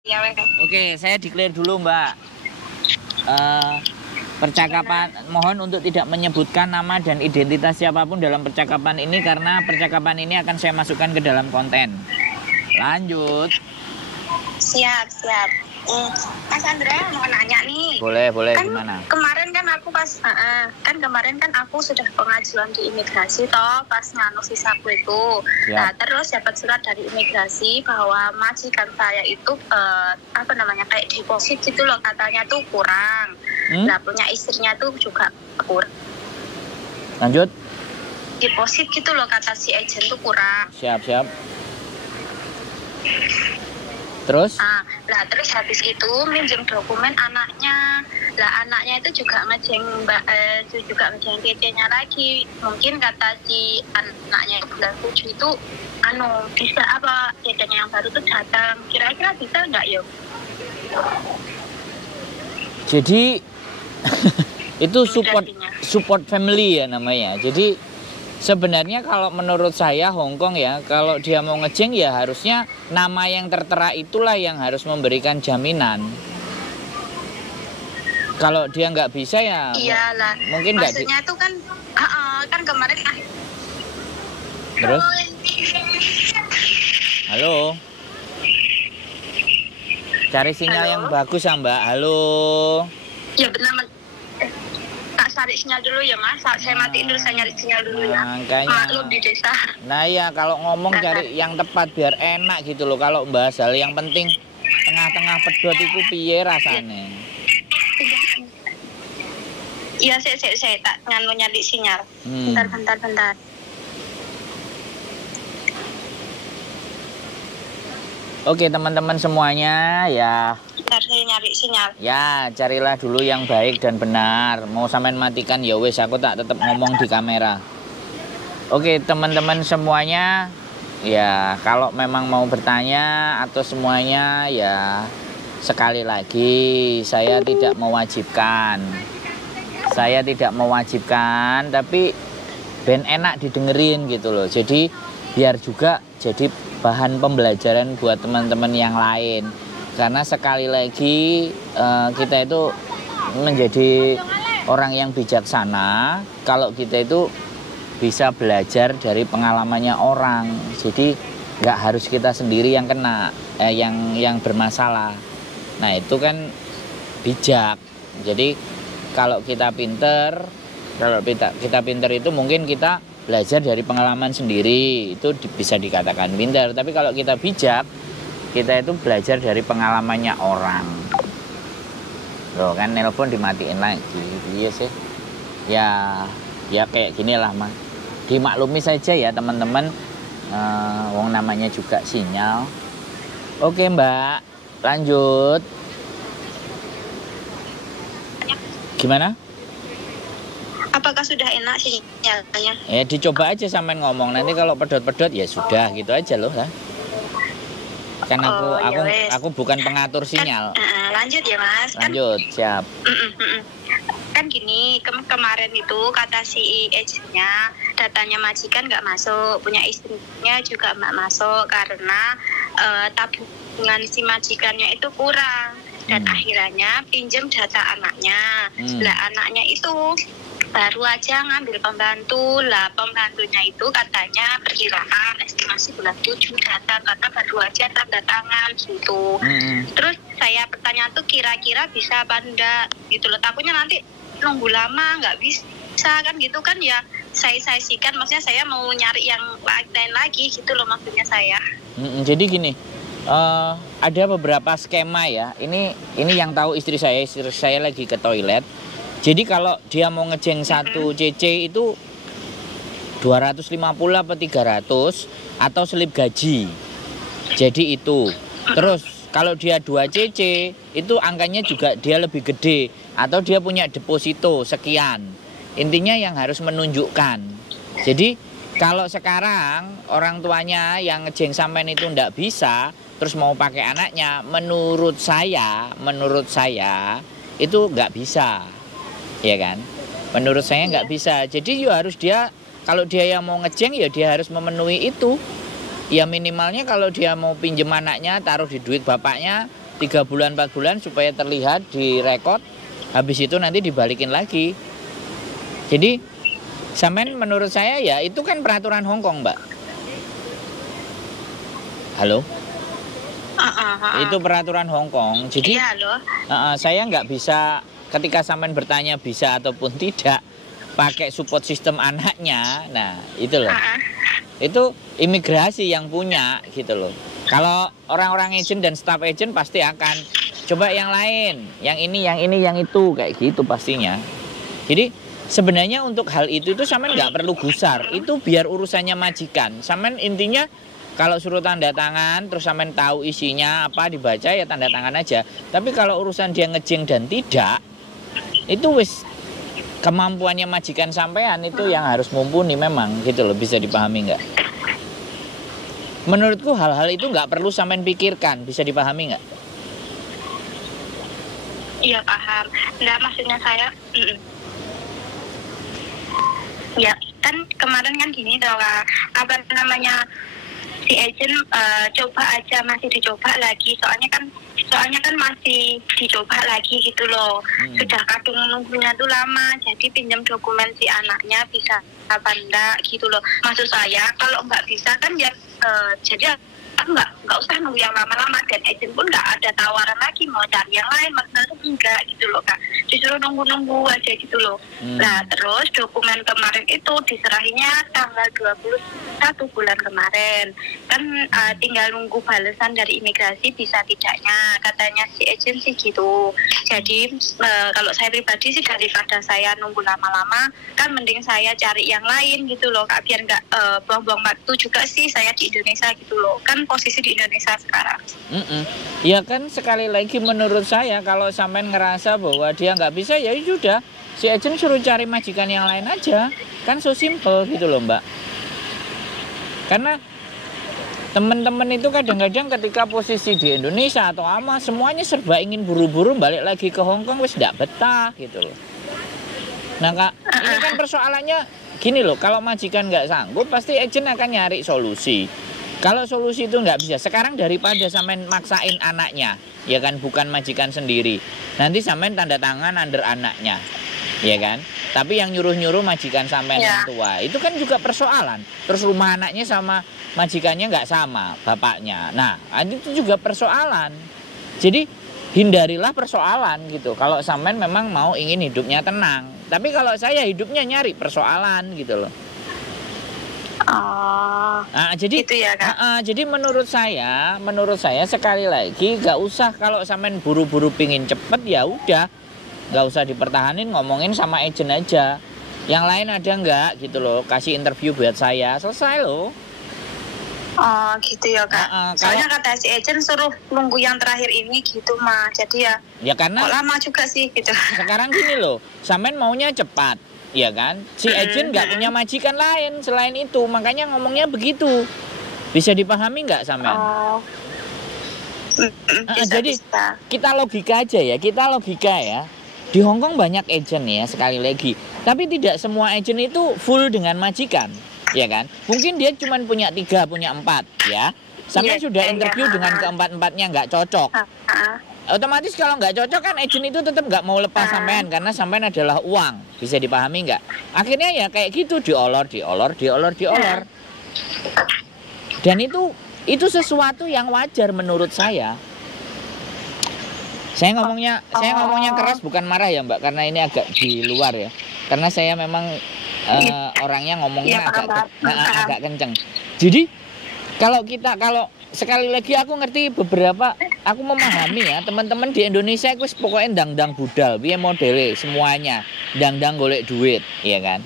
Ya, wes. Oke, saya declare dulu Mbak. Percakapan mohon untuk tidak menyebutkan nama dan identitas siapapun dalam percakapan ini karena percakapan ini akan saya masukkan ke dalam konten. Lanjut. Siap. Mas Andra mau nanya nih. Boleh, Kan gimana? kemarin kan aku sudah pengajuan di imigrasi toh pas nganu visaku itu. Siap. Nah, terus dapat surat dari imigrasi bahwa majikan saya itu kayak deposit gitu loh, katanya tuh kurang. Nah, punya istrinya tuh juga kurang. Lanjut. Deposit gitu loh, kata si agent tuh kurang. Siap. Terus? Lah terus habis itu minjem dokumen anaknya. Lah anaknya itu juga ngejeng PC-nya lagi. Mungkin kata si anaknya bulan 7 itu bisa apa PC-nya yang baru tuh datang. Kira-kira bisa nggak yuk? Jadi itu support family ya namanya. Jadi sebenarnya kalau menurut saya Hongkong ya, kalau dia mau ngejeng ya harusnya nama yang tertera itulah yang harus memberikan jaminan. Kalau dia nggak bisa ya iyalah. Mungkin nggak. Maksudnya itu kan kemarin. Terus? Halo. Cari sinyal yang bagus ya Mbak. Halo. Ya benar. Cari sinyal dulu ya Mas, saya matiin dulu, saya nyari sinyal dulu ya. Maklum di desa. Nah ya kalau ngomong cari yang tepat biar enak gitu loh. Kalau bahas hal yang penting tengah-tengah pedot itu piye rasane. Iya saya tak nyari sinyal. Bentar. Oke teman-teman semuanya ya. Bentar saya nyari sinyal. Ya carilah dulu yang baik dan benar. Mau sampean matikan ya wes, aku tak tetap ngomong di kamera. Oke teman-teman semuanya, ya kalau memang mau bertanya atau semuanya ya sekali lagi saya tidak mewajibkan. Tapi ben enak didengerin gitu loh. Jadi biar juga jadi bahan pembelajaran buat teman-teman yang lain. Karena sekali lagi kita itu menjadi orang yang bijaksana kalau kita itu bisa belajar dari pengalamannya orang. Jadi nggak harus kita sendiri yang kena, yang bermasalah. Nah itu kan bijak. Jadi kalau kita pinter itu mungkin kita belajar dari pengalaman sendiri, itu bisa dikatakan pinter. Tapi kalau kita bijak, kita itu belajar dari pengalamannya orang. Loh kan nelpon dimatiin lagi. Iya sih. Ya kayak gini lah Mas. Dimaklumi saja ya teman-teman. Wong namanya juga sinyal. Oke Mbak, lanjut. Gimana? Apakah sudah enak sinyalnya? Ya dicoba aja sampean ngomong. Nanti kalau pedot-pedot ya sudah gitu aja loh. Kan aku bukan pengatur sinyal. Lanjut ya Mas. Lanjut, siap. Kan gini, kemarin itu kata si agentnya datanya majikan nggak masuk, punya istrinya juga nggak masuk karena tabungan si majikannya itu kurang. Dan akhirnya pinjam data anaknya. Lah anaknya itu baru aja ngambil pembantu. Lah pembantunya itu katanya perkiraan estimasi bulan 7 data karena baru aja tanda tangan gitu. Terus saya bertanya tuh kira-kira bisa apa enggak gitu loh. Takutnya nanti nunggu lama nggak bisa kan gitu kan ya. Saya sikan, maksudnya saya mau nyari yang lain lagi gitu loh maksudnya saya. Jadi gini, ada beberapa skema ya. Ini yang tahu istri saya lagi ke toilet. Jadi kalau dia mau ngejeng 1 CC itu 250 apa 300 atau slip gaji. Jadi itu. Terus kalau dia 2 CC itu angkanya juga dia lebih gede atau dia punya deposito sekian. Intinya yang harus menunjukkan. Jadi kalau sekarang orang tuanya yang ngejeng sampean itu ndak bisa, terus mau pakai anaknya, menurut saya itu nggak bisa, ya kan? Menurut saya nggak bisa. Jadi ya harus dia, kalau dia yang mau ngejeng ya dia harus memenuhi itu. Ya minimalnya kalau dia mau pinjem anaknya, taruh di duit bapaknya, 3 bulan 4 bulan supaya terlihat di rekod, habis itu nanti dibalikin lagi. Jadi sampean menurut saya ya itu kan peraturan Hong Kong, Mbak. Halo? Itu peraturan Hong Kong. Jadi Iya, halo. saya nggak bisa ketika sampean bertanya bisa ataupun tidak pakai support sistem anaknya. Nah, itu loh. Itu imigrasi yang punya gitu loh. Kalau orang-orang agent dan staff agent pasti akan coba yang lain, yang ini, yang itu kayak gitu pastinya. Jadi sebenarnya untuk hal itu sampean nggak perlu gusar. Itu biar urusannya majikan. Sampean intinya kalau suruh tanda tangan terus sampean tahu isinya apa dibaca ya tanda tangan aja. Tapi kalau urusan dia ngejeng dan tidak, itu wis kemampuannya majikan sampean itu yang harus mumpuni memang gitu loh, bisa dipahami nggak? Menurutku hal-hal itu nggak perlu sampean pikirkan, bisa dipahami nggak? Iya, paham. Nggak, maksudnya saya ya kan kemarin kan gini toh, Kak. Apa namanya, si agent coba aja, masih dicoba lagi, soalnya kan masih dicoba lagi gitu loh. Sudah kadung nunggunya tuh lama, jadi pinjam dokumen si anaknya bisa apa enggak gitu loh. Maksud saya kalau nggak bisa kan ya jadi nggak usah nunggu yang lama-lama, dan agent pun nggak ada tawaran lagi mau cari yang lain, maksudnya enggak gitu loh, Kak. Justru nunggu aja gitu loh. Nah, terus dokumen kemarin itu diserahinya tanggal 21 bulan kemarin. Kan tinggal nunggu balasan dari imigrasi bisa tidaknya, katanya si agent sih gitu. Jadi kalau saya pribadi sih daripada saya nunggu lama-lama, kan mending saya cari yang lain gitu loh, Kak, biar nggak buang-buang waktu juga sih saya di Indonesia gitu loh. Kan posisi di Indonesia sekarang. Ya kan sekali lagi menurut saya kalau sampean ngerasa bahwa dia nggak bisa ya sudah, si agent suruh cari majikan yang lain aja. Kan so simple gitu loh, Mbak. Karena teman-teman itu kadang-kadang ketika posisi di Indonesia atau ama semuanya serba ingin buru-buru balik lagi ke Hong Kong, wis nggak betah gitu loh. Nah, Kak, ini kan persoalannya gini loh, kalau majikan nggak sanggup pasti agent akan nyari solusi. Kalau solusi itu nggak bisa, sekarang daripada sampean maksain anaknya, ya kan, bukan majikan sendiri. Nanti sampean tanda tangan under anaknya, ya kan. Tapi yang nyuruh-nyuruh majikan sampean yang tua, itu kan juga persoalan. Terus rumah anaknya sama majikannya nggak sama bapaknya. Nah, itu juga persoalan. Jadi hindarilah persoalan gitu. Kalau sampean memang mau ingin hidupnya tenang. Tapi kalau saya hidupnya nyari persoalan gitu loh. Jadi gitu ya, Kak? Jadi menurut saya sekali lagi nggak usah kalau sampean buru-buru pingin cepet ya udah nggak usah dipertahanin, ngomongin sama agent aja. Yang lain ada nggak gitu loh, kasih interview buat saya, selesai loh. Oh gitu ya, Kak. Soalnya kata si agent suruh nunggu yang terakhir ini gitu mah, jadi ya karena kok lama juga sih gitu. Sekarang gini loh, sampean maunya cepat, ya kan? Si agent nggak punya majikan lain selain itu, makanya ngomongnya begitu. Bisa dipahami nggak sampean? Jadi kita logika aja ya, ya. Di Hong Kong banyak agent ya, sekali lagi. Tapi tidak semua agent itu full dengan majikan, ya kan? Mungkin dia cuma punya 3, punya 4, ya. Sampai sudah interview dengan keempat-empatnya nggak cocok. Otomatis kalau nggak cocok kan agent itu tetap nggak mau lepas sampean, karena sampean adalah uang. Bisa dipahami nggak? Akhirnya ya kayak gitu, diolor. Dan itu sesuatu yang wajar menurut saya. Saya ngomongnya keras bukan marah ya, Mbak, karena ini agak di luar ya. Karena saya memang orangnya ngomongnya agak kenceng. Jadi kalau sekali lagi aku ngerti beberapa, aku memahami ya teman-teman di Indonesia itu pokoknya dang-dang budal, piye modele semuanya, dang-dang golek duit, ya kan.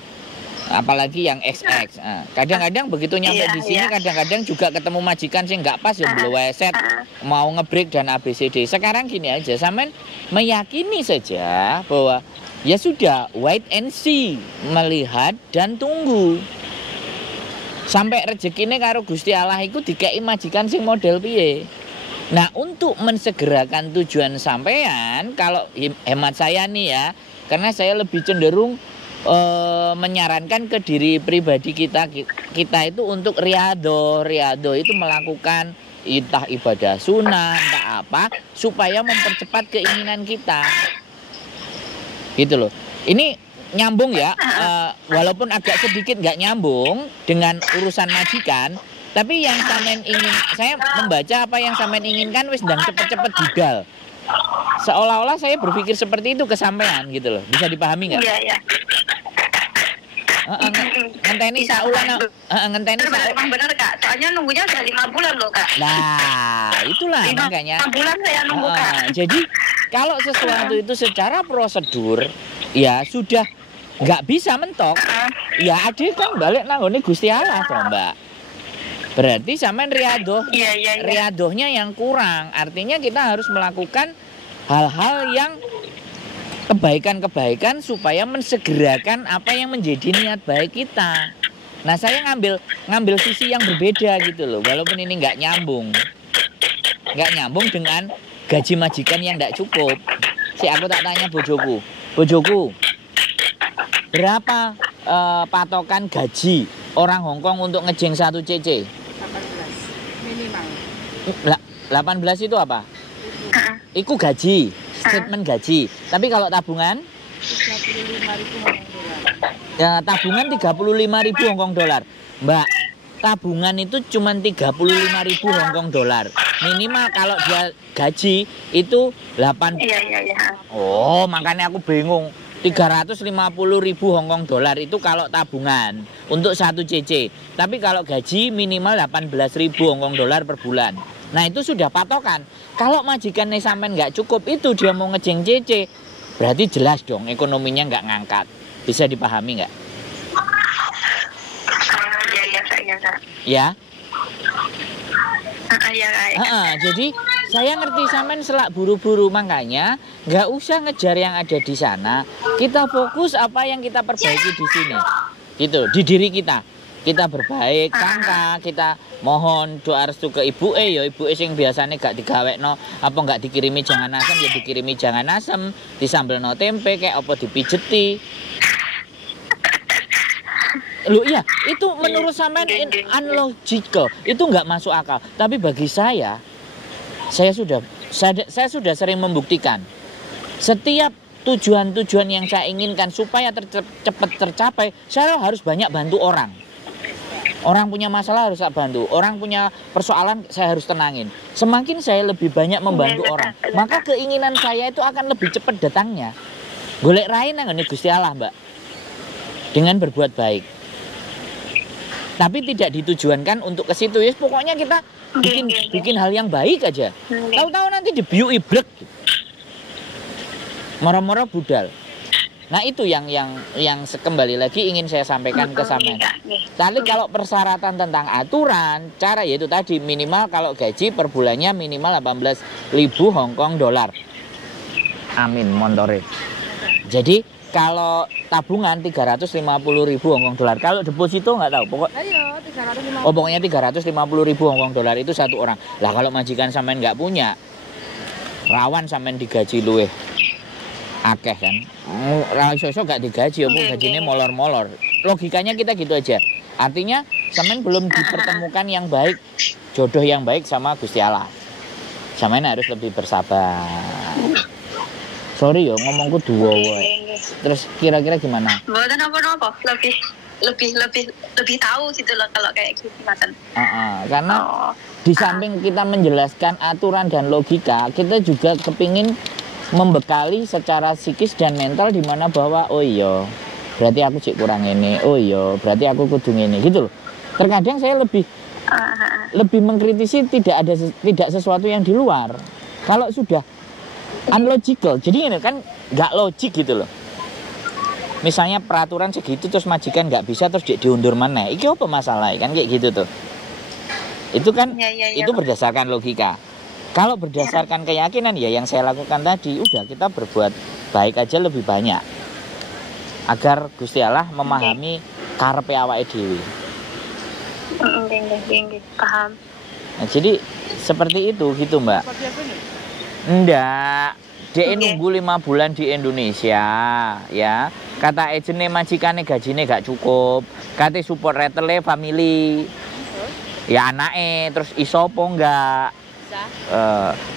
Apalagi yang XX. Kadang-kadang begitu nyampe di sini kadang-kadang juga ketemu majikan sih nggak pas ya bleweset, mau ngebreak dan ABCD. Sekarang gini aja, sampean meyakini saja bahwa ya sudah, wait and see, melihat dan tunggu. Sampai rezekinya karo Gusti Allah itu dikei majikan sing model piye. Nah, untuk mensegerakan tujuan sampean, kalau hemat saya nih ya, karena saya lebih cenderung menyarankan ke diri pribadi kita itu untuk riado itu melakukan entah ibadah sunnah, entah apa, supaya mempercepat keinginan kita. Gitu loh. Ini nyambung ya, walaupun agak sedikit nggak nyambung dengan urusan majikan, tapi yang sampean ingin, saya membaca apa yang sampean inginkan wis ndang cepet-cepet budal. Seolah-olah saya berpikir seperti itu ke sampean gitu loh. Bisa dipahami nggak? Iya, iya. Ngenteni saulan, ngenteni saulan. Memang benar Kak, soalnya nunggunya udah 5 bulan loh Kak. Nah, itulah makanya. 5 bulan saya nunggu Kak. Jadi kalau sesuatu itu secara prosedur, ya sudah nggak bisa mentok. Ya adik kan balik nanggone Gusti Allah toh Mbak. Berarti sampean riadoh, riadohnya yang kurang. Artinya kita harus melakukan hal-hal yang kebaikan-kebaikan supaya mensegerakan apa yang menjadi niat baik kita. Nah saya ngambil sisi yang berbeda gitu loh, walaupun ini nggak nyambung dengan gaji majikan yang nggak cukup. Aku tak tanya bojoku, berapa patokan gaji orang Hongkong untuk ngejeng 1 cc? 18 minimal. 18 itu apa? Iku gaji, statement gaji. Tapi kalau tabungan? 35.000 Hongkong dolar. Ya, tabungan 35.000 Hongkong dolar. Mbak, tabungan itu cuma 35.000 Hongkong dolar. Minimal kalau dia gaji itu 8. Iya. Oh, makanya aku bingung. 350.000 Hongkong dolar itu kalau tabungan untuk 1 cc. Tapi kalau gaji minimal 18.000 Hongkong dolar per bulan. Nah itu sudah patokan. Kalau majikannya sampean nggak cukup itu dia mau ngejeng cc, berarti jelas dong ekonominya nggak ngangkat. Bisa dipahami nggak? Iya. Ya. Jadi saya ngerti sampean selak buru-buru, makanya nggak usah ngejar yang ada di sana. Kita fokus apa yang kita perbaiki di sini. Gitu, di diri kita. Kita berbaik sangka, kita mohon doa restu ke ibu ya ibu sing biasanya gak digawekno apa gak dikirimi jangan asem ya dikirimi jangan asem, disambelno tempe kayak apa dipijeti. Loh iya, itu menurut sampean unlogical, itu nggak masuk akal. Tapi bagi saya sudah sering membuktikan setiap tujuan-tujuan yang saya inginkan supaya cepat tercapai, saya harus banyak bantu orang. Orang punya masalah harus saya bantu, orang punya persoalan saya harus tenangin. Semakin saya lebih banyak membantu orang, maka keinginan saya itu akan lebih cepat datangnya. Golek rain nang Gusti Allah, Mbak. Dengan berbuat baik. Tapi tidak ditujuankan untuk ke situ, ya. Pokoknya kita bikin hal yang baik aja. Tahu-tahu nanti dibiu iblek. Moro-moro budal. Nah itu yang kembali lagi ingin saya sampaikan ke sampean. Tapi kalau persyaratan tentang aturan, cara yaitu tadi minimal kalau gaji per bulannya minimal 18.000 Hongkong dolar. Amin montore. Jadi kalau tabungan 350.000 Hongkong dolar. Kalau deposito nggak tahu. Pokoknya 350.000 Hongkong dolar itu satu orang. Lah kalau majikan sampean nggak punya, rawan sampean digaji luweh akeh kan. Sosok gak digaji, gajinya molor-molor. Logikanya kita gitu aja. Artinya sampean belum dipertemukan yang baik, jodoh yang baik sama Gusti Allah. Sampean harus lebih bersabar. Sorry yo ngomongku dua wae. Terus kira-kira gimana? Mboten apa-apa, lebih tahu gitu loh kalau kayak gitu Mas. Karena di samping kita menjelaskan aturan dan logika, kita juga kepingin membekali secara psikis dan mental di mana bahwa oh iya berarti aku cek kurang ini, oh iya berarti aku kudu ini gitu loh. Terkadang saya lebih mengkritisi tidak sesuatu yang di luar. Kalau sudah unlogical, jadi ini kan nggak logik gitu loh. Misalnya peraturan segitu terus majikan nggak bisa terus diundur mana? Iki apa masalah kan kayak gitu tuh. Itu kan itu berdasarkan logika. Kalau berdasarkan keyakinan ya yang saya lakukan tadi, udah kita berbuat baik aja lebih banyak. Agar Gusti Allah memahami karepe awake dhewe. Paham. Nah, jadi seperti itu gitu, Mbak. Enggak. Dia nunggu 5 bulan di Indonesia, ya. Kata ejene majikane gajine gak cukup. Kate support retele family. Ya anake terus iso apa enggak? Bisa.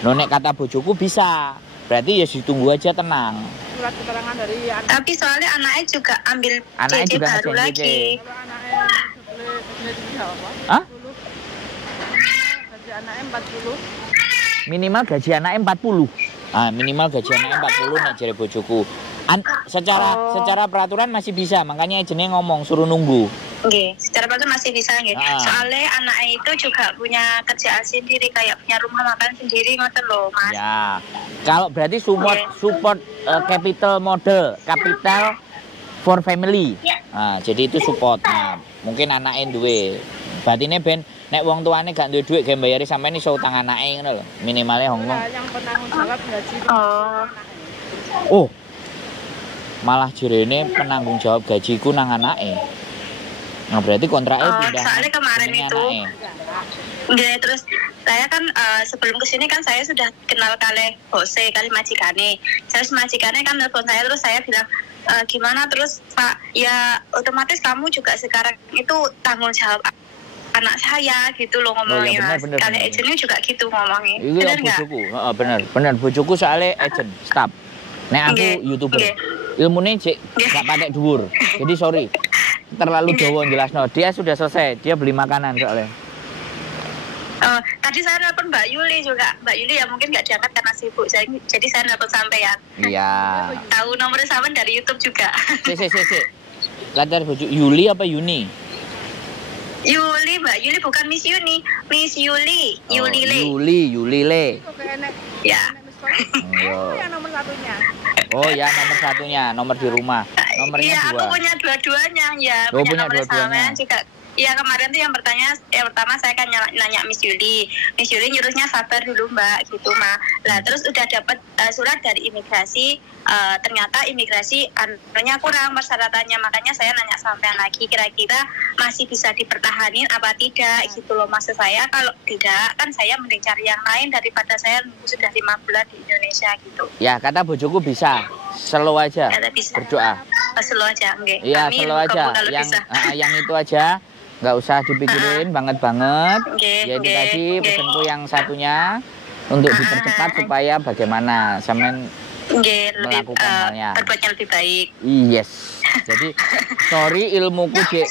Nek kata bojoku bisa. Berarti ya ditunggu aja tenang. Surat keterangan dari anak. Tapi soalnya anaknya juga ambil Anaknya JJ juga baru ngajarin lagi. Kalau anaknya boleh tinggi apa? Hah? 40. Gaji anaknya 40. Minimal gaji anaknya 40. Ah, minimal gaji anaknya 40 nek jare bojoku. Secara peraturan masih bisa, makanya ajennya ngomong suruh nunggu. Oke, secara peraturan masih bisa nggih. Ah. Soalnya anaknya itu juga punya kerjaan sendiri, kayak punya rumah makan sendiri ngoten loh, Mas. Ya. Kalau berarti support capital model, capital for family. Nah, jadi itu support. Nah, mungkin anaknya duwe. Batine ben nek wong tuane gak duwe duit ge mbayari sampean iso utang anake ngono lho. Minimalnya ngomong. Nah, yang penanggung jawab gaji Oh. Oh. Malah jirene penanggung jawab gajiku nang anake. Nah, berarti kontraknya pindah. Soalnya kemarin jenenge itu anake. Nggih, terus saya kan sebelum kesini kan saya sudah kenal kali Jose, kali majikane. Terus majikane kan telepon saya, terus saya bilang gimana, terus Pak, ya otomatis kamu juga sekarang itu tanggung jawab anak saya gitu loh ngomongnya. Oh, ya, bener, Kali bener. agentnya juga gitu ngomongnya. Itu Bener ya nggak? bojoku. Heeh, bener bojoku soalnya agent, staff. Nek aku Nggih, YouTuber. nggih. Ilmune cek gak patek dhuwur. Jadi sorry. Terlalu dawa jelasno. Dia sudah selesai, dia beli makanan soalnya. Tadi saya nelpon Mbak Yuli juga. Mbak Yuli ya mungkin nggak diangkat karena sibuk. Jadi saya nelpon sampean. Iya. Tahu nomor sampean dari YouTube juga. Sik. Lancar bojo Yuli apa Yuni? Yuli, Mbak Yuli, bukan Miss Yuni, Miss Yuli, Yuli Le. Yuli Le. Kok kayak enek. Ya. Oh, Yang nomor satunya. oh ya nomor satunya, nomor di rumah. Nomornya Iya, aku 2. punya dua-duanya ya. Oh, punya punya nomor dua-duanya. sampean juga. Iya, kemarin tuh yang pertama saya kan nanya Miss Yuli. Miss Yuli nyuruhnya sabar dulu Mbak, gitu mah. Lah terus udah dapat surat dari imigrasi, ternyata imigrasi anunya kurang persyaratannya, makanya saya nanya sampean lagi kira-kira masih bisa dipertahanin apa tidak gitu loh, maksud saya. Kalau tidak kan saya mending cari yang lain daripada saya nunggu sudah 5 bulan di Indonesia gitu. Ya, kata bojoku bisa. Slow aja. Kata bisa. Berdoa. Slow aja, enggak. Iya, slow aja. Yang itu aja. Nggak usah dipikirin banget-banget. Ya itu tadi pesanku yang satunya untuk dipercepat supaya bagaimana semen lebih melakukan halnya. berbuatnya lebih baik. Yes. Jadi sorry ilmuku cek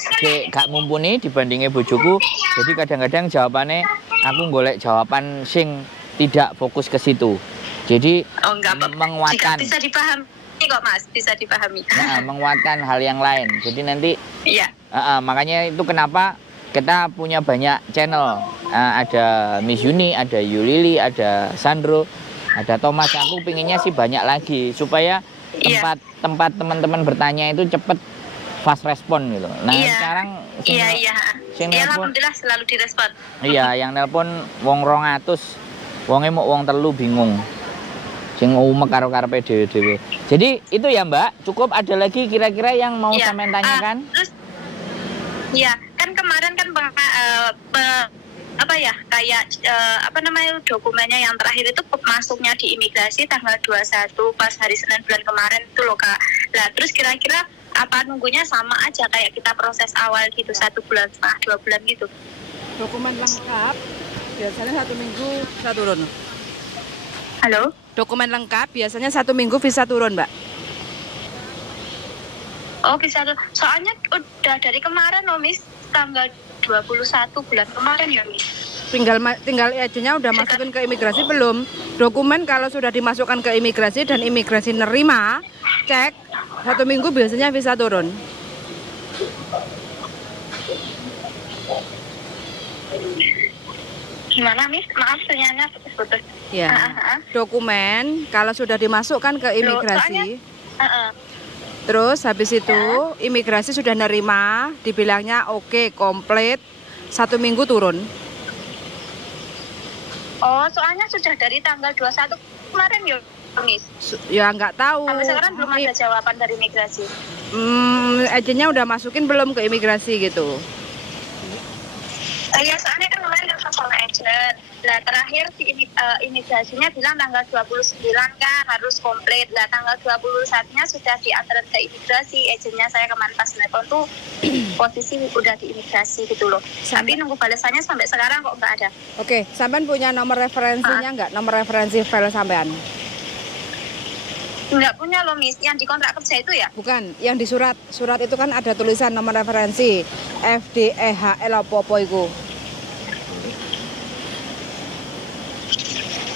gak mumpuni dibandingin bojoku. Jadi kadang-kadang jawabannya aku golek jawaban sing tidak fokus ke situ. Jadi menguatkan. Jika bisa dipahami kok Mas, bisa dipahami. Nah, menguatkan hal yang lain. Jadi nanti iya. Makanya itu kenapa kita punya banyak channel. Ada Miss Yuni, ada Yulili, ada Sandro, ada Thomas. Aku pinginnya sih banyak lagi supaya tempat teman-teman bertanya itu cepet fast respon gitu. Nah sekarang iya. Alhamdulillah selalu direspon. Iya, yang nelpon wong 200, wonge mau wong 3 bingung. Sing umek karo karepe dhewe-dhewe. Jadi itu ya Mbak, cukup ada lagi kira-kira yang mau sampean tanyakan? Terus ya, kan kemarin kan dokumennya yang terakhir itu masuknya di imigrasi tanggal 21 pas hari Senin bulan kemarin itu loh Kak. Lah terus kira-kira apa nunggunya sama aja kayak kita proses awal gitu 1 bulan setengah 2 bulan gitu? Dokumen lengkap biasanya 1 minggu bisa turun. Halo? Dokumen lengkap biasanya 1 minggu bisa turun, Mbak. Oh bisa tuh. Soalnya udah dari kemarin loh Miss, tanggal 21 bulan kemarin ya Miss. Tinggal agennya udah masukin ke imigrasi belum? Dokumen kalau sudah dimasukkan ke imigrasi dan imigrasi nerima, cek 1 minggu biasanya bisa turun. Gimana Miss? Maaf sinyalnya putus. Ya. Dokumen kalau sudah dimasukkan ke imigrasi. Terus habis itu imigrasi sudah nerima, dibilangnya oke, komplit, 1 minggu turun. Oh, soalnya sudah dari tanggal 21 kemarin ya, Miss. Ya nggak tahu. Sampai sekarang belum ada jawaban dari imigrasi. Agennya udah masukin belum ke imigrasi gitu? Ya soalnya kan kemarin nelfon sama agent. Lah terakhir si imigrasinya bilang tanggal 29 kan harus komplit. Lah tanggal 21-nya sudah diantar ke imigrasi. Agennya saya kemarin pas nelpon tuh posisi udah di imigrasi gitu loh. Tapi nunggu balasannya sampai sekarang kok nggak ada. Oke, sampean punya nomor referensinya nggak? Nomor referensi file sampean? Nggak punya loh Miss, yang di kontrak kerja itu ya? Bukan, yang di surat. Surat itu kan ada tulisan nomor referensi FDEHL apa itu.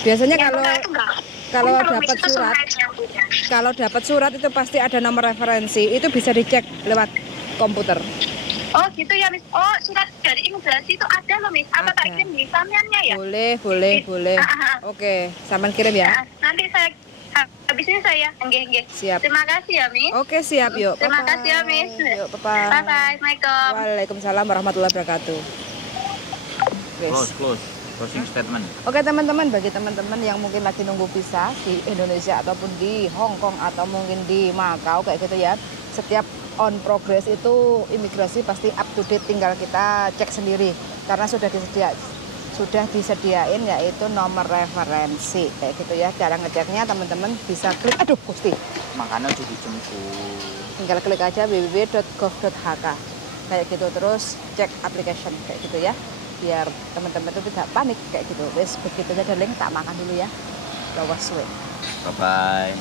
Biasanya kalau dapat surat itu pasti ada nomor referensi. Itu bisa dicek lewat komputer. Oh gitu ya Miss. Oh surat dari imigrasi itu ada loh Miss. Apa tak kirim di sampeannya ya? Boleh. Oke, sampean kirim ya. Nanti saya habis ini saya nggih. Siap. Terima kasih ya Miss. Oke siap yuk. Terima kasih ya Miss. Yuk bye. Assalamualaikum. Waalaikumsalam warahmatullahi wabarakatuh. Close. Closing statement. Oke teman-teman, bagi teman-teman yang mungkin lagi nunggu visa di Indonesia ataupun di Hong Kong atau mungkin di Macau kayak gitu ya, setiap on progress itu imigrasi pasti up to date, tinggal kita cek sendiri karena sudah disediain yaitu nomor referensi kayak gitu ya. Cara ngeceknya teman-teman bisa klik, aduh Gusti, Makanya udah dijemput. tinggal klik aja www.gov.hk kayak gitu, terus cek application kayak gitu ya, biar teman-teman itu tidak panik kayak gitu. Wes begitu aja darling, tak makan dulu ya. Lawas suwe. Bye bye.